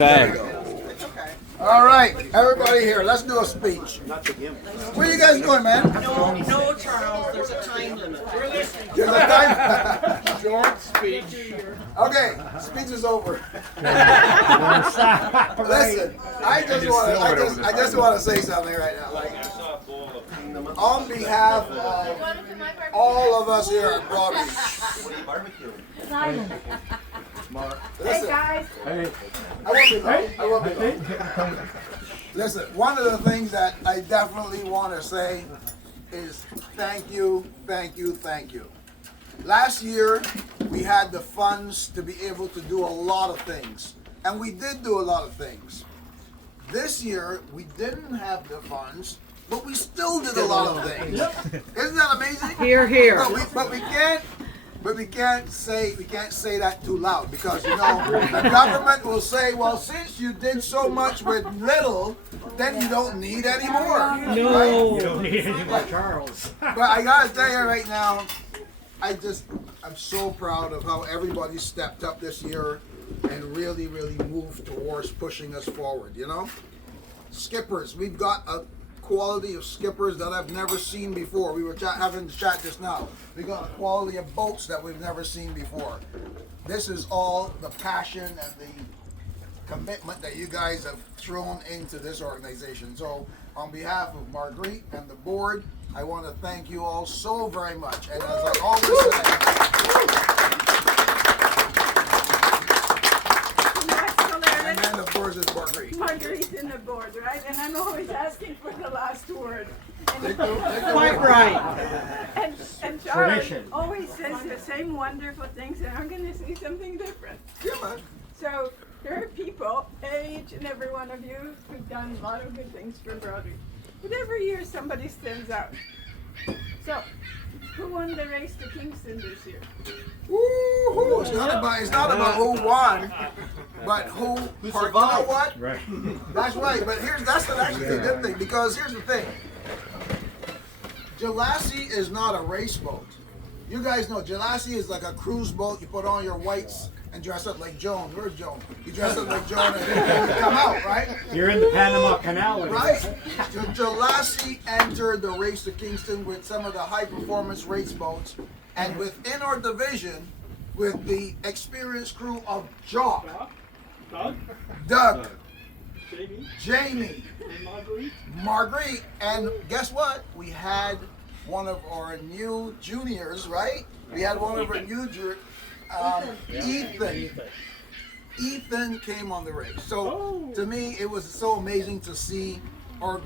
There we Okay. go. All right, everybody here, let's do a speech. Where you guys going, man? No, Charles, there's a time limit. We're listening. There's a time. Short speech. Okay, speech is over. Listen, I just want to say something right now. Like, on behalf of all of us here at Broadreach. Listen, guys. I won't be long. I won't be long. Listen, one of the things that I definitely want to say is thank you, thank you, thank you. Last year, we had the funds to be able to do a lot of things, and we did do a lot of things. This year, we didn't have the funds, but we still did a lot of things. Isn't that amazing? Hear, hear. But we can't say that too loud, because you know the government will say, well, since you did so much with little, then you don't need any more. No. You don't need any more, Charles. But I gotta tell you right now, I'm so proud of how everybody stepped up this year and really moved towards pushing us forward. You know, skippers, we've got a quality of skippers that I've never seen before. We were having the chat just now. We got a quality of boats that we've never seen before. This is all the passion and the commitment that you guys have thrown into this organization. So on behalf of Marguerite and the board, I want to thank you all so very much. And as I always say, and then of course is Marguerite. Marguerite in the board, right? And I'm always asking for the last word. Quite right. And Charles always says the same wonderful things, and I'm going to say something different. Yeah, man. So there are people, each and every one of you, who've done a lot of good things for Broadreach. But every year somebody stands out. So, who won the race to Kingston this year? Woo-hoo. It's not about who won, but who survived. You know what? Right. That's right. But that's actually the good thing, because here's the thing. Jalassi is not a race boat. You guys know Jalassi is like a cruise boat. You put on your whites and dress up like Joan. Where's Joan? You dress up like Joan and you come out, right? You're in the Panama Canal. Right? Jalassi entered the race to Kingston with some of the high performance race boats, and within our division, with the experienced crew of Jock, Doug, Jamie, Marguerite, and guess what? We had one of our new juniors, right? We had one of our new Ethan. Ethan came on the race. So to me, it was so amazing to see our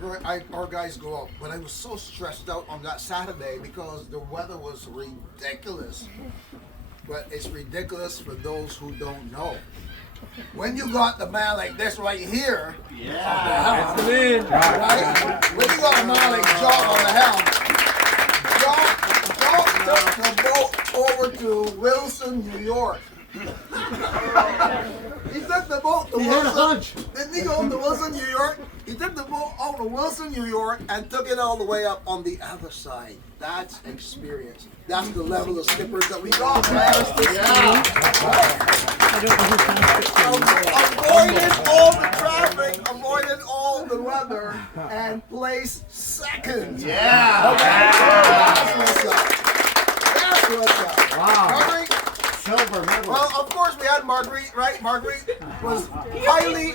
guys go out. But I was so stressed out on that Saturday because the weather was ridiculous. But it's ridiculous for those who don't know. When you got the man like this right here, That's the man. right? When you got a man like John on the helm, John took the boat over to Wilson, New York. He took the boat to Wilson. Didn't he go to Wilson, New York? He took the boat out to Wilson, New York, and took it all the way up on the other side. That's experience. That's the level of skippers that we got, man. Avoided all the traffic, avoided all the weather, and placed second. Yeah. Okay? That's what's up. That's what's up. Wow. Marguerite? Silver medal. Well, of course we had Marguerite, right? Marguerite was highly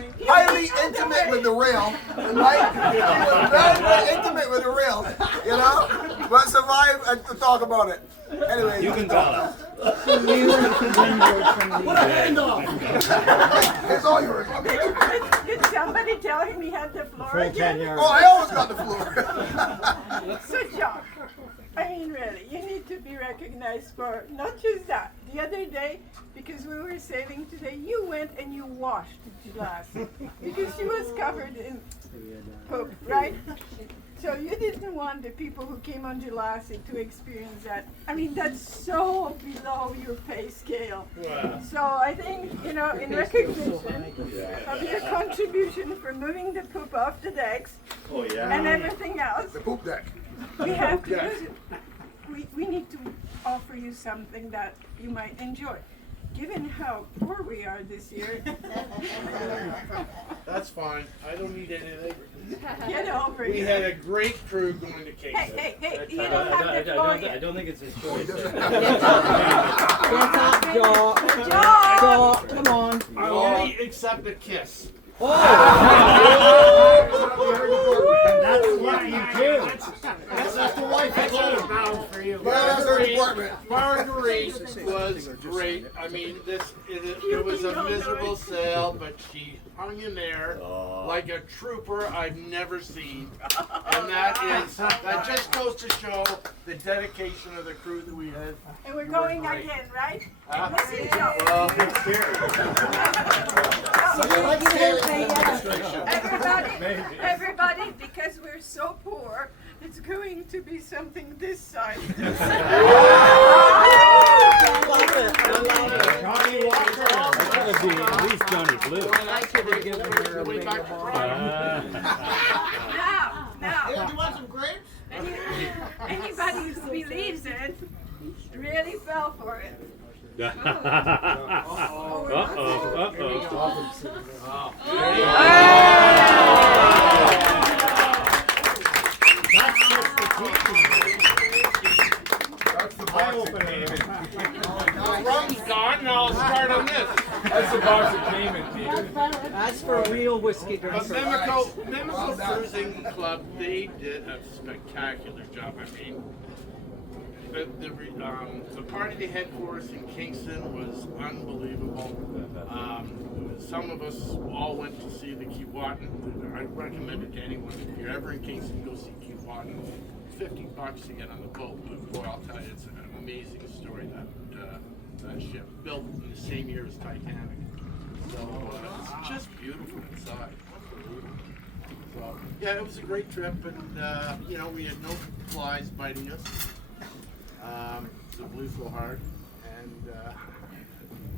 intimate with the rail, right? She was very intimate with the rail, you know? But survived to talk about it. Anyway. You can tell us. It's all yours. Okay. Did somebody tell him he had the floor again? Oh, I always got the floor. So, John, I mean, really, you need to be recognized for not just that. The other day, because we were sailing today, you went and you washed Jalassi because she was covered in poop, right? So you didn't want the people who came on Jalassi to experience that. I mean, that's so below your pay scale. Wow. So I think, you know, in recognition of your contribution for moving the poop off the decks and everything else, The poop deck. we have to we need to offer you something that you might enjoy. given how poor we are this year, That's fine. I don't need anything. get over We it. had a great crew going to Hey, Kingston. hey, you don't have the floor I yet. don't think it's his choice. Joe, Come on. I only accept a kiss. And that's what you do. That's the wife I told Bound for you. Well, that's our department. Marguerite was great. I mean, it was a miserable sale, but she hung in there like a trooper I've never seen. And that just goes to show the dedication of the crew that we had. and we're going again, right? Listen, Joe. Well, Everybody, because we're so poor, it's going to be something this size. Johnny Walker. That would be at least Johnny Blue. I could have given her a way big back to ball. Now, You want some grapes? anybody who believes it really fell for it. That's just the teaching. that's the Eye opener. The rum's gone, and I'll start on this. That's the box of payment, Peter. That's for real whiskey But drinkers. Mimico Cruising Club, they did a spectacular job. I mean, the party they had for us in Kingston was unbelievable. Some of us all went to see the Keewatin. I recommend it to anyone. If you're ever in Kingston, go see Keewatin. It's $50 to get on the boat, but boy, I'll tell you, it's an amazing story. That ship built in the same year as Titanic. So it's just beautiful inside. So yeah, it was a great trip, and we had no flies biting us. It blew so hard, and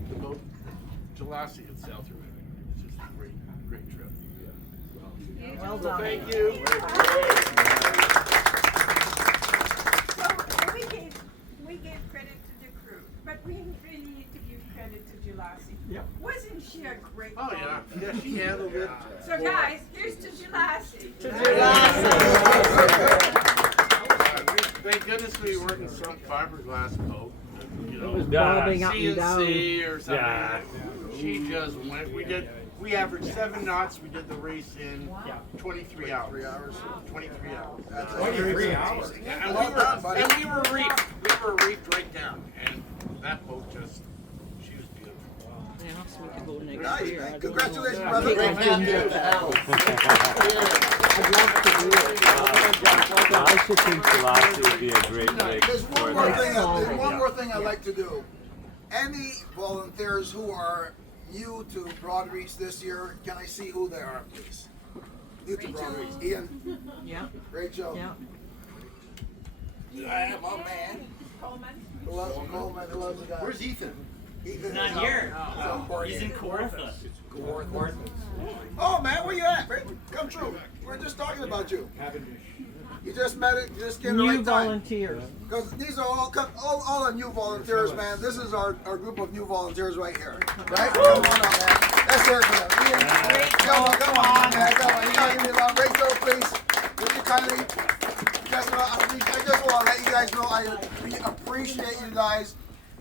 the boat Jalassi had sailed through it. It was just a great trip. Well done. Thank you. So we gave credit to the crew, but we really need to give credit to Jalassi. Yeah. Wasn't she a great Oh yeah, yeah, she handled it. So guys, here's to Jalassi. Thank goodness we weren't in some fiberglass boat, It was bobbing up and down. CNC or something. Yeah. She just went. We averaged 7 knots. We did the race in 23 hours. 3 hours. 23 hours. That's 23 hours. And Well done, buddy. we were reefed. We were reefed right down, and that boat she was beautiful. Yeah, so we can go next Nice, year. I man. don't Congratulations, know. brother. Thank you. I'd love to do it. I should think Selassie would be a great break There's for one more that. thing. There's one more thing I'd like to do. Any volunteers who are new to Broadreach this year, can I see who they are, please? New to Broadreach. Ian, Yeah, Rachel. yeah. I am a man. Coleman. Who loves Coleman? Who loves the guy? Where's Ethan? Ethan? Not here. He's in Kawartha. Kawartha. Oh man, where you at? Come true. We're just talking about you. You just met it. You just came the New right time. volunteers. Because these are all the new volunteers, man. This is our group of new volunteers right here. Right? Come on up, man. Let's hear it for them. Ian, come on, man. Come on. You gotta give me a round. Rachel, please. Would you kindly? I just want to let you guys know I appreciate you guys.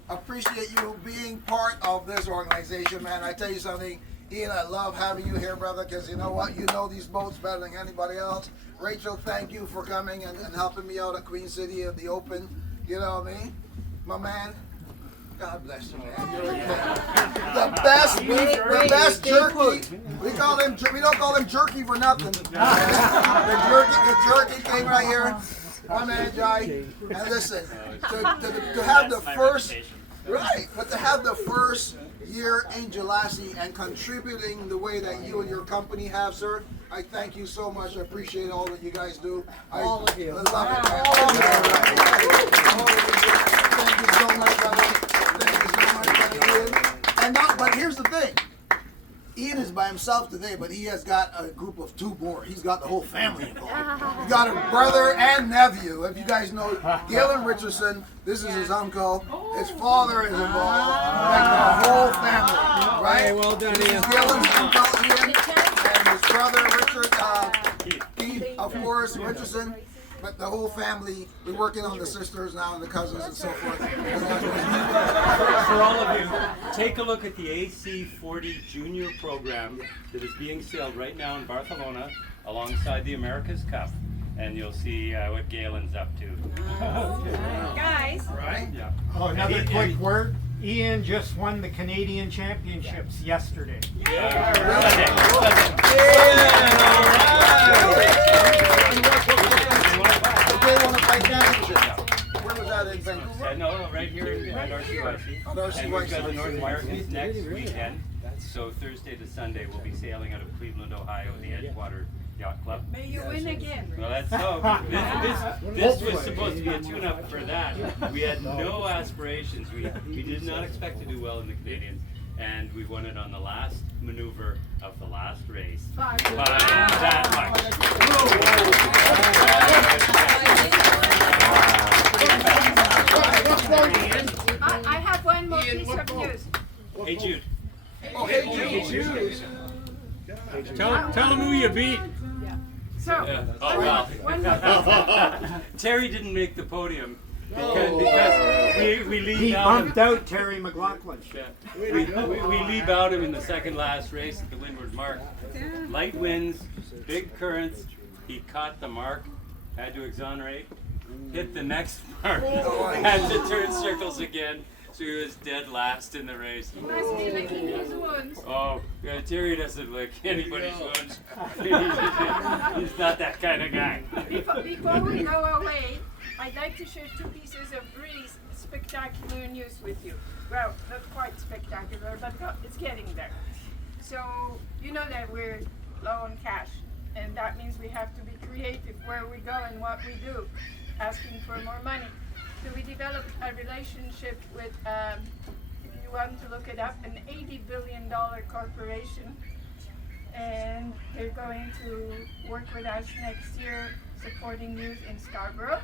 Appreciate you being part of this organization, man. I tell you something, Ian, I love having you here, brother, because you know what? You know these boats better than anybody else. Rachel, thank you for coming and helping me out at Queen City at the Open. You know what I mean? My man, God bless you, man. You're the best beef, the best jerky. We don't call him jerky for nothing. the jerky thing right here. My man, Jai. And listen, to have the first, right, but to have the first year in Jalassi and contributing the way that you and your company have, sir, I thank you so much. I appreciate all that you guys do. All of you. I love it, man. All of you. Thank you so much, brother. Thank you so much, brother Ian. But here's the thing. Ian is by himself today, but he has got a group of 2 more. He's got the whole family involved. He's got a brother and nephew. If you guys know Galen Richardson, this is his uncle. His father is involved. Like the whole family, right? Well done, This is Ian. Galen's uncle Ian and his brother Richard, Keith, of course, Richardson. But the whole family, we're working on the sisters now and the cousins and so forth. For all of you, take a look at the AC40 Junior program that is being sailed right now in Barcelona alongside the America's Cup, and you'll see what Galen's up to. Guys, Right? Yeah. Oh, another quick word. Ian just won the Canadian Championships yesterday. They want to fight championship. Where was that in Vancouver? No, right here at RCYC. At RCYC. And we've got the North Americans next weekend. So Thursday to Sunday, we'll be sailing out of Cleveland, Ohio, the Edgewater Yacht Club. may you win again. Well, let's hope. This was supposed to be a tune-up for that. We had no aspirations. We did not expect to do well in the Canadians, and we won it on the last maneuver of the last race. By that I have one more piece of news. much. Hey, Jude. Oh, hey, Jude. Tell him who you beat. So, Oh, well. one more. Terry didn't make the podium because we He leave out him. bumped out Terry McLaughlin. We leave out him in the second last race at the Windward Mark. Light winds, big currents. He caught the mark, had to exonerate, hit the next mark, had to turn circles again. So he was dead last in the race. He must be licking his wounds. Oh, yeah, Terry doesn't lick anybody's wounds. He's not that kind of guy. Before we go away, I'd like to share 2 pieces of really spectacular news with you. Well, not quite spectacular, but it's getting there. So, you know that we're low on cash, and that means we have to be creative where we go and what we do, asking for more money. So we developed a relationship with, if you want to look it up, an $80 billion corporation. And they're going to work with us next year supporting youth in Scarborough.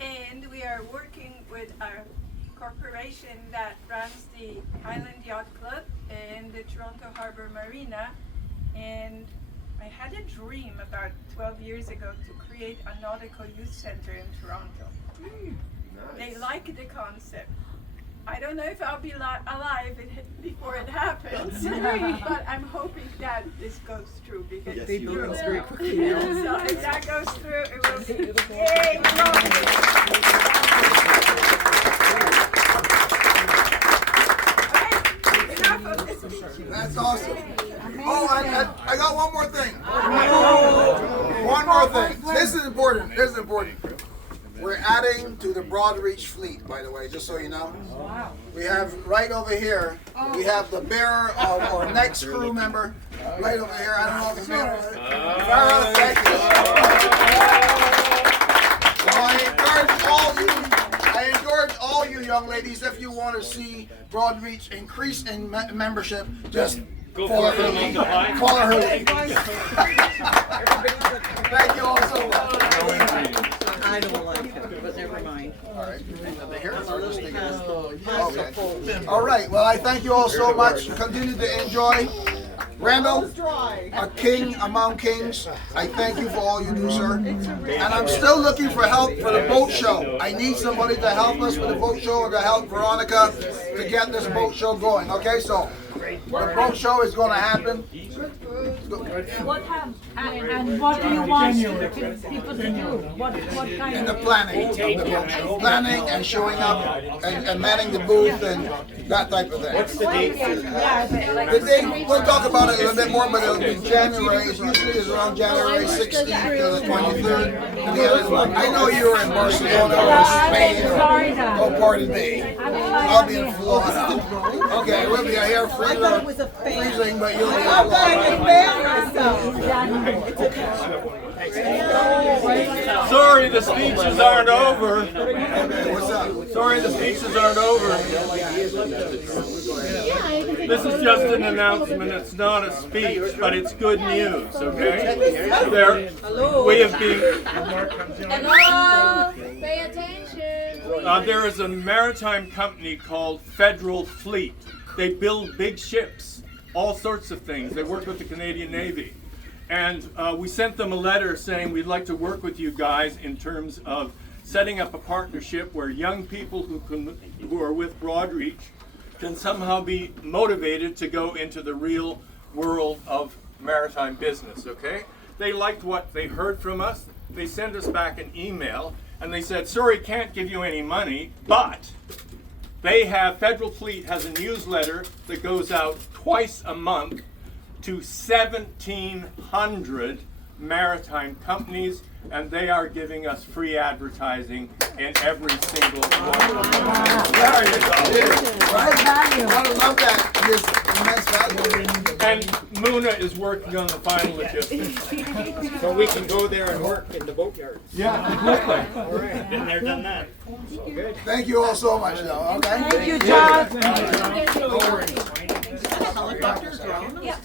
And we are working with a corporation that runs the Highland Yacht Club and the Toronto Harbour Marina. And I had a dream about 12 years ago to create a nautical youth center in Toronto. They like the concept. I don't know if I'll be alive before it happens, but I'm hoping that this goes through because They build us very quickly. So if that goes through, it will be yay! Okay, enough of this speech. That's awesome. Oh, I got one more thing. One more thing. This is important. This is important. We're adding to the Broadreach fleet, by the way, just so you know. We have right over here, we have the bearer of our next crew member, right over here. I don't know if it's bearer. Farrah, thank you. So I encourage all you young ladies, if you want to see Broadreach increase in membership, just follow her lead. Follow her lead. Thank you all so much. I don't like it, but never mind. All right. Okay. All right. Well, I thank you all so much. Continue to enjoy. Randall, a king among kings, I thank you for all you do, sir. And I'm still looking for help for the boat show. I need somebody to help us with the boat show, to help Veronica to get this boat show going. Okay, so the boat show is going to happen. And what do you want people to do? What kind In the of... planning of the boat show. Planning and showing up and manning the booth and that type of thing. What's the date for that? The date, we'll talk about it a little bit more, but it'll be January. It usually is around January 16th to the 23rd. And the other one. I know you were in Barcelona or Spain. Oh, pardon me. I'll be in Florida. Okay, we'll be here freezing, but you'll be in Florida. Sorry, the speeches aren't over. What's up? Sorry the speeches aren't over. This is just an announcement. It's not a speech, but it's good news, okay? We have been... Hello, pay attention. There is a maritime company called Federal Fleet. They build big ships, all sorts of things. They work with the Canadian Navy. And we sent them a letter saying we'd like to work with you guys in terms of setting up a partnership where young people who are with Broadreach can somehow be motivated to go into the real world of maritime business, okay? They liked what they heard from us. They sent us back an email and they said, sorry, can't give you any money, but Federal Fleet has a newsletter that goes out twice a month to 1,700 maritime companies, and they are giving us free advertising in every single one of them. There you go. Right? I love that. There's immense value. And Muna is working on the final logistics. So we can go there and work in the boatyards. Yeah, completely. All right. Been there, done that. Good. Thank you all so much, though. Okay. Thank you, John. Helicopter drone? Yeah.